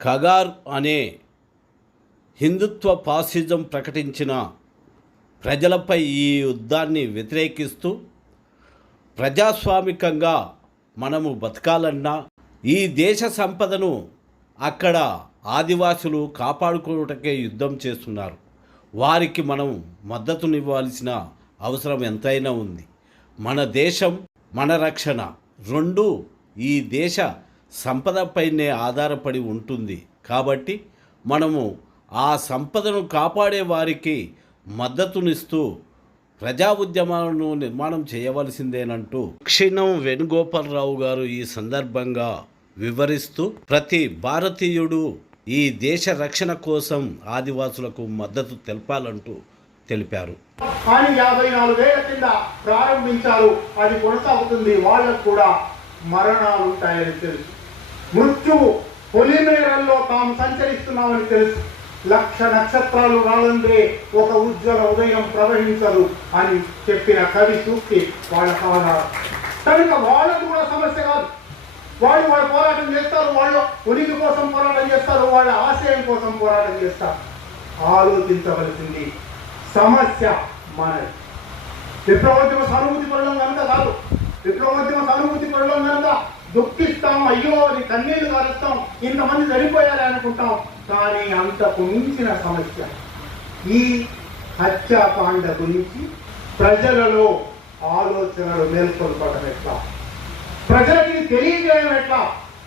కగార్ అనే హిందుత్వ ఫాసిజం ప్రకటించిన ప్రజలపై ఈ యుద్ధాన్ని వ్యతిరేకిస్తూ ప్రజాస్వామికంగా మనము బతకాలన్నా ఈ దేశ సంపదను అక్కడ ఆదివాసులు కాపాడుకోవటకే యుద్ధం చేస్తున్నారు. వారికి మనం మద్దతునివ్వాల్సిన అవసరం ఎంతైనా ఉంది. మన దేశం, మన రక్షణ రెండు ఈ దేశ సంపదపైనే ఆధారపడి ఉంటుంది. కాబట్టి మనము ఆ సంపదను కాపాడే వారికి మద్దతునిస్తూ ప్రజా ఉద్యమాలను నిర్మాణం చేయవలసిందేనంటూ క్షీణం వేణుగోపాలరావు గారు ఈ సందర్భంగా వివరిస్తూ ప్రతి భారతీయుడు ఈ దేశ రక్షణ కోసం ఆదివాసులకు మద్దతు తెలపాలంటూ తెలిపారు. కానీ 54 ఏళ్ల కింద ప్రారంభించారు, అది కొనసాగుతుంది. వాళ్ళకు కూడా మరణాలు ఉంటాయని తెలుసు, మృత్యువు పొలిమేరల్లో తాము సంచరిస్తున్నామని తెలుసు. 1,00,000 నక్షత్రాలు రాలందే ఒక ఉజ్వల ఉదయం ప్రవహించదు అని చెప్పిన కవి సూక్తి వాళ్ళ కారణాలు. కనుక వాళ్ళకు కూడా సమస్య కాదు. వాళ్ళు పోరాటం చేస్తారు, వాళ్ళు ఉనికి కోసం పోరాటం చేస్తారు, వాళ్ళ ఆశయం కోసం పోరాటం చేస్తారు. ఆలోచించవలసింది సమస్య మనది. విప్లవోద్యమ సానుభూతి పడడం కనుక కాదు. విప్లవోద్యమ సానుభూతి పడడం కనుక దుఃఖిస్తాం, అయ్యో అది కన్నీళ్లు కారుస్తాం, ఇంతమంది చనిపోయారు అనుకుంటాం. కానీ అంతకు మించిన సమస్య ఈ హత్యాకాండ గురించి ప్రజలలో ఆలోచనలు మేల్కొల్పడం ఎట్లా, ప్రజలకి తెలియజేయడం ఎట్లా.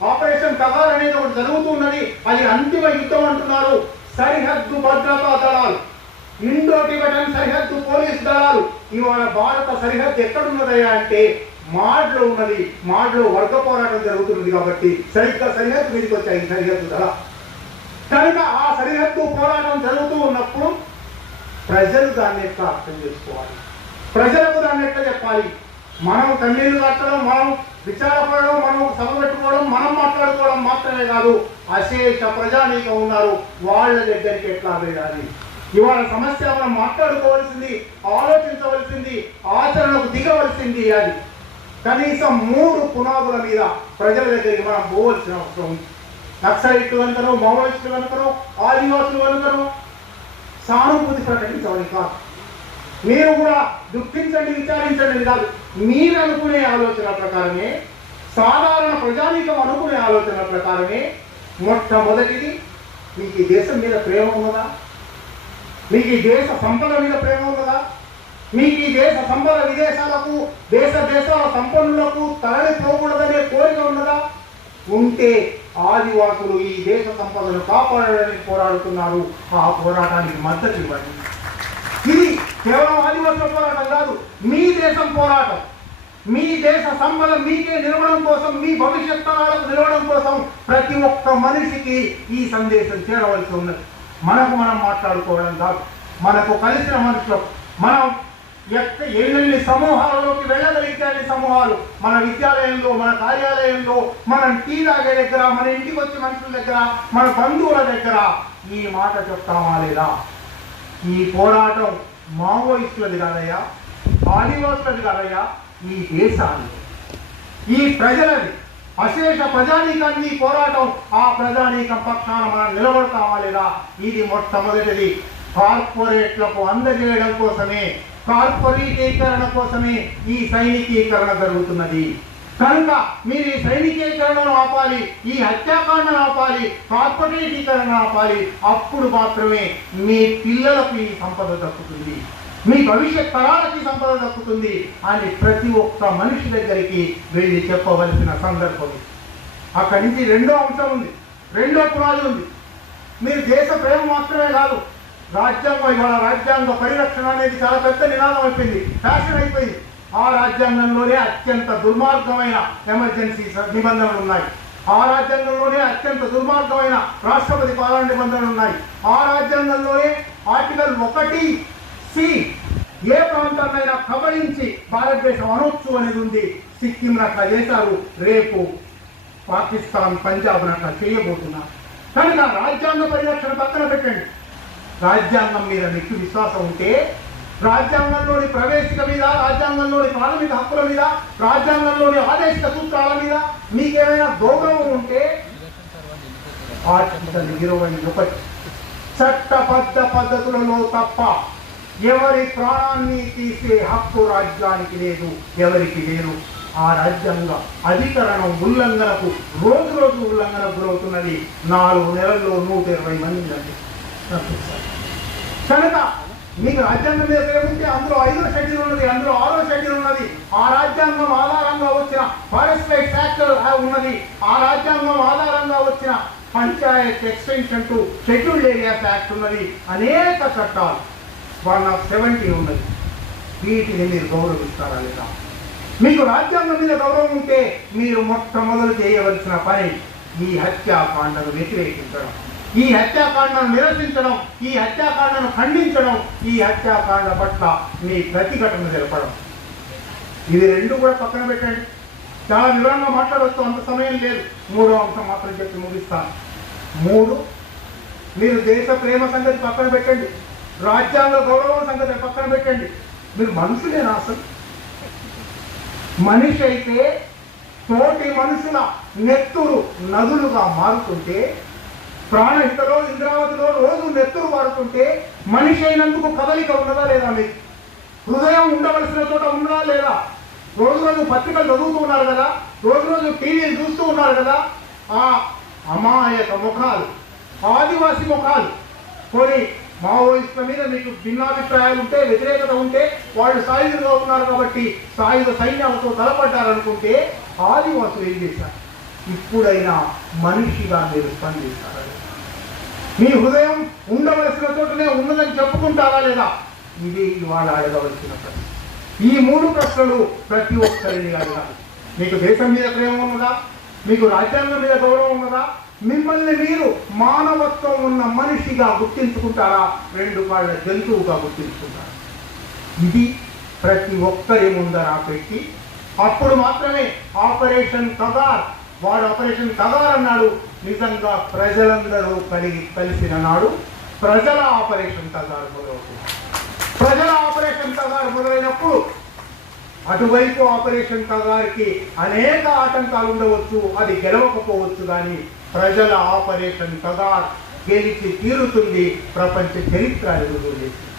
ఆపరేషన్ కగార్ అనేది ఒకటి జరుగుతున్నది, అది అంతిమ యుద్ధం అంటున్నారు. సరిహద్దు భద్రతా దళాలు, ఇండో టిబెటన్ సరిహద్దు పోలీస్ దళాలు. ఇవాళ భారత సరిహద్దు ఎక్కడున్నదయ్యా అంటే మాడ్లో ఉన్నది. మాడ్లో వర్గ పోరాటం జరుగుతున్నది కాబట్టి సరిగ్గా సరిహద్దు మీదకి వచ్చాయి సరిహద్దు దళ. కనుక ఆ సరిహద్దు పోరాటం జరుగుతూ ఉన్నప్పుడు ప్రజలు దాన్ని ఎట్లా అర్థం చేసుకోవాలి, ప్రజలకు దాన్ని ఎట్లా చెప్పాలి. మనం కన్నీళ్లు కట్టడం, మనం విచారపడడం, మనం సభ పెట్టుకోవడం, మనం మాట్లాడుకోవడం మాత్రమే కాదు, అశేష ప్రజానీకం ఉన్నారు, వాళ్ళ దగ్గరికి ఎట్లా వెళ్ళాలి. ఇవాళ సమస్య మనం మాట్లాడుకోవాల్సింది, ఆలోచించవలసింది, ఆచరణకు దిగవలసింది. అది కనీసం 3 పునాదుల మీద ప్రజల దగ్గరికి మనం పోవలసిన అవసరం ఉంది. నక్సలైట్లు కనుకనో, మావోయిస్టులు కనుకనో, ఆదివాసులు కనుకనో సానుభూతి ప్రకటించవని కాదు. మీరు కూడా దుఃఖించండి, విచారించండి కాదు. మీరు అనుకునే ఆలోచన ప్రకారమే, సాధారణ ప్రజానీకం అనుకునే ఆలోచన ప్రకారమే మొట్టమొదటిది, మీకు ఈ దేశం మీద ప్రేమ ఉన్నదా? మీకు ఈ దేశ సంపద మీద ప్రేమ ఉన్నదా? మీకు ఈ దేశ సంపద విదేశాలకు, దేశాల సంపన్నులకు తరలిపోకూడదనే కోరిక ఉన్నదా? ఉంటే ఆదివాసులు ఈ దేశ సంపదను కాపాడడానికి పోరాడుతున్నారు. ఆ పోరాటానికి మద్దతు ఇవ్వండి. ఇది కేవలం ఆదివాసుల పోరాటం కాదు, మీ దేశం పోరాటం. మీ దేశ సంపద మీకే నిలవడం కోసం, మీ భవిష్యత్ తరాలకు నిలవడం కోసం ప్రతి ఒక్క మనిషికి ఈ సందేశం చేరవలసి ఉన్నది. మనకు మనం మాట్లాడుకోవడం కాదు, మనకు కలిసిన మనుషులకు మనం ఎన్ని సమూహాలలోకి వెళ్ళగలిగితే అన్ని సమూహాలు, మన విద్యాలయంలో, మన కార్యాలయంలో, మనం టీ తాగే దగ్గర, మన ఇంటికి వచ్చే మనుషుల దగ్గర, మన బంధువుల దగ్గర ఈ మాట చెప్తామా లేదా? ఈ పోరాటం మావోయిస్టులది కాదయ్యా, ఆదివాసులది కాదయ్యా, ఈ దేశాన్ని, ఈ ప్రజలది. అశేష ప్రజానీకాన్ని పోరాటం, ఆ ప్రజానీకం పక్షాన మనం నిలబడతామా లేదా? ఇది మొట్టమొదటిది. కార్పొరేట్లకు అందజేయడం కోసమే, కార్పొరేటీకరణ కోసమే ఈ సైనికీకరణ జరుగుతున్నది. కనుక మీరు ఈ సైనికీకరణను ఆపాలి, ఈ హత్యాకాండను ఆపాలి, కార్పొరేటీకరణ ఆపాలి. అప్పుడు మాత్రమే మీ పిల్లలకు ఈ సంపద దక్కుతుంది, మీ భవిష్యత్ తరాలకి సంపద దక్కుతుంది అని ప్రతి ఒక్క మనిషి దగ్గరికి వెళ్ళి చెప్పవలసిన సందర్భం. అక్కడి నుంచి రెండో అంశం ఉంది, రెండో పునాది ఉంది. మీరు దేశ ప్రేమ మాత్రమే కాదు, రాజ్యాంగం. ఇవాళ రాజ్యాంగ పరిరక్షణ అనేది చాలా పెద్ద నినాదం అయిపోయింది, ఫ్యాషన్ అయిపోయింది. ఆ రాజ్యాంగంలోనే అత్యంత దుర్మార్గమైన ఎమర్జెన్సీ నిబంధనలు ఉన్నాయి. ఆ రాజ్యాంగంలోనే అత్యంత దుర్మార్గమైన రాష్ట్రపతి పాలన నిబంధనలు ఉన్నాయి. ఆ రాజ్యాంగంలోనే ఆర్టికల్ 1C ఏ ప్రాంతాన్నైనా కబళించి భారతదేశం అనొచ్చు అనేది ఉంది. సిక్కిం అట్లా చేశారు, రేపు పాకిస్తాన్, పంజాబ్ అట్లా చేయబోతున్నారు. కనుక రాజ్యాంగ పరిరక్షణ పక్కన పెట్టండి. రాజ్యాంగం మీద మీకు విశ్వాసం ఉంటే, రాజ్యాంగంలోని ప్రవేశిక మీద మీద, రాజ్యాంగంలోని ప్రాథమిక హక్కుల మీద, రాజ్యాంగంలోని ఆదేశిక సూత్రాల మీద మీకేమైనా గౌరవం ఉంటే ఆర్టికల్ 21 చట్టబద్ధ పద్ధతులలో తప్ప ఎవరి ప్రాణాన్ని తీసే హక్కు రాజ్యానికి లేదు, ఎవరికి లేదు. ఆ రాజ్యాంగ అధికరణం ఉల్లంఘనకు రోజు రోజు ఉల్లంఘనకు గురవుతున్నది. 4 నెలల్లో 120 మంది కనుక మీకు రాజ్యాంగం మీద ఏముంటే అందులో 5వ షెడ్యూల్ ఉన్నది, అందులో 6వ షెడ్యూల్ ఉన్నది. ఆ రాజ్యాంగం ఆధారంగా వచ్చిన ఫారెస్ట్ రైట్స్ యాక్ట్ ఉన్నది. ఆ రాజ్యాంగం ఆధారంగా వచ్చిన Panchayat extension to scheduled areas act ఉన్నది. అనేక చట్టాలు 170 ఉన్నది. వీటిని మీరు గౌరవిస్తారా లేదా? మీకు రాజ్యాంగం మీద గౌరవం ఉంటే మీరు మొట్టమొదలు చేయవలసిన పని ఈ హత్యాకాండను వ్యతిరేకించడం, ఈ హత్యాకాండను నిరసించడం, ఈ హత్యాకాండను ఖండించడం, ఈ హత్యాకాండ పట్ల మీ ప్రతిఘటన తెలపడం. ఇవి రెండు కూడా పక్కన పెట్టండి. చాలా వివరంగా మాట్లాడవచ్చు, అంత సమయం లేదు. 3వ అంశం మాత్రం చెప్పి ముగిస్తాను. 3, మీరు దేశ ప్రేమ సంగతి పక్కన పెట్టండి, రాజ్యాంగ గౌరవం సంగతి పక్కన పెట్టండి. మీరు మనుషులేనా? అసలు మనిషి అయితే తోటి మనుషుల నెత్తురు నదులుగా మారుతుంటే, ప్రాణహితలో ఇంద్రావతిలో రోజు నెత్తురు మారుతుంటే మనిషి అయినందుకు కదలిక ఉన్నదా లేదా? మీకు హృదయం ఉండవలసిన చోట ఉన్నదా లేదా? రోజు రోజు పత్రికలు చదువుతూ ఉన్నారు కదా, రోజు రోజు టీవీలు చూస్తూ ఉన్నారు కదా. ఆ అమాయక ముఖాలు, ఆదివాసి ముఖాలు, కొన్ని మావోయిస్టుల మీద మీకు భిన్నాభిప్రాయాలు ఉంటే, వ్యతిరేకత ఉంటే, వాళ్ళు సాయుధులుగా ఉన్నారు కాబట్టి సాయుధ సైన్యాలతో తలపడ్డారనుకుంటే ఆదివాసులు ఏం చేశారు? ఇప్పుడైనా మనిషిగా మీరు స్పందిస్తారా? మీ హృదయం ఉండవలసిన చోటనే ఉన్నదని చెప్పుకుంటారా లేదా? ఇది ఇవాళ అడగవలసిన ప్రశ్న. ఈ 3 ప్రశ్నలు ప్రతి ఒక్కరిని అడగాలి. మీకు దేశం మీద ప్రేమ ఉన్నదా? మీకు రాజ్యాంగం మీద గౌరవం ఉన్నదా? మిమ్మల్ని మీరు మానవత్వం ఉన్న మనిషిగా గుర్తించుకుంటారా? 2 కాళ్ళ జంతువుగా గుర్తించుకుంటారా? ఇది ప్రతి ఒక్కరి ముందర పెట్టి అప్పుడు మాత్రమే ఆపరేషన్ కగార్, వాడు ఆపరేషన్ కగార్ అన్నాడు. నిజంగా ప్రజలందరూ కలిసిన నాడు ప్రజల ఆపరేషన్ కగార్ మొదలవుతుంది. ప్రజల ఆపరేషన్ కగార్ మొదలైనప్పుడు అటువైపు ఆపరేషన్ కగార్కి అనేక ఆటంకాలు ఉండవచ్చు, అది గెలవకపోవచ్చు. కానీ ప్రజల ఆపరేషన్ కగార్ గెలిచి తీరుతుంది. ప్రపంచ చరిత్ర రుజువు చేసింది.